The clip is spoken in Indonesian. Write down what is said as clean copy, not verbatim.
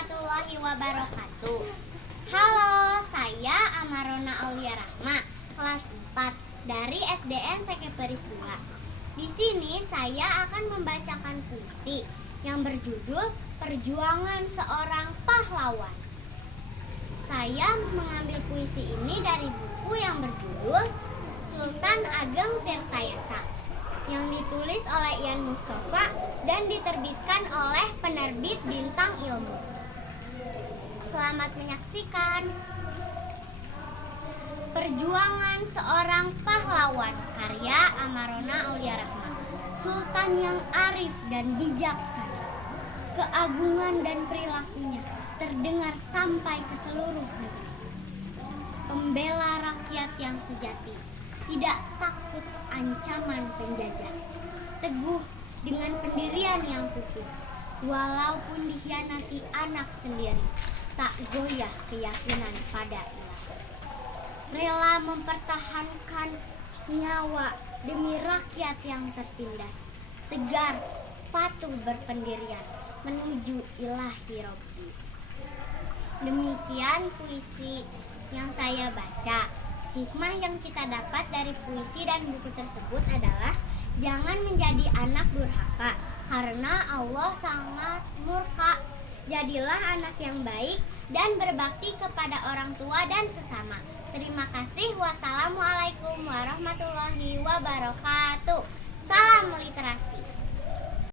warahmatullahi wabarakatuh. Halo, saya Amarona Aulia Rahma, kelas 4 dari SDN Sekeperis 2. Di sini saya akan membacakan puisi yang berjudul Perjuangan Seorang Pahlawan. Saya mengambil puisi ini dari buku yang berjudul Sultan Ageng Tirtayasa yang ditulis oleh Ian Mustafa dan diterbitkan oleh penerbit Bintang Ilmu. Selamat menyaksikan. Perjuangan Seorang Pahlawan, karya Amarona Aulia Rahma. Sultan yang arif dan bijaksana, keagungan dan perilakunya terdengar sampai ke seluruh negeri. Pembela rakyat yang sejati, tidak takut ancaman penjajah, teguh dengan pendirian yang kukuh, walaupun dikhianati anak sendiri, tak goyah keyakinan pada ilah. Rela mempertahankan nyawa demi rakyat yang tertindas, tegar, patuh berpendirian menuju ilahi Robbi. Demikian puisi yang saya baca. Hikmah yang kita dapat dari puisi dan buku tersebut adalah jangan menjadi anak durhaka, karena Allah sangat murka. Jadilah anak yang baik dan berbakti kepada orang tua dan sesama. Terima kasih. Wassalamualaikum warahmatullahi wabarakatuh. Salam literasi.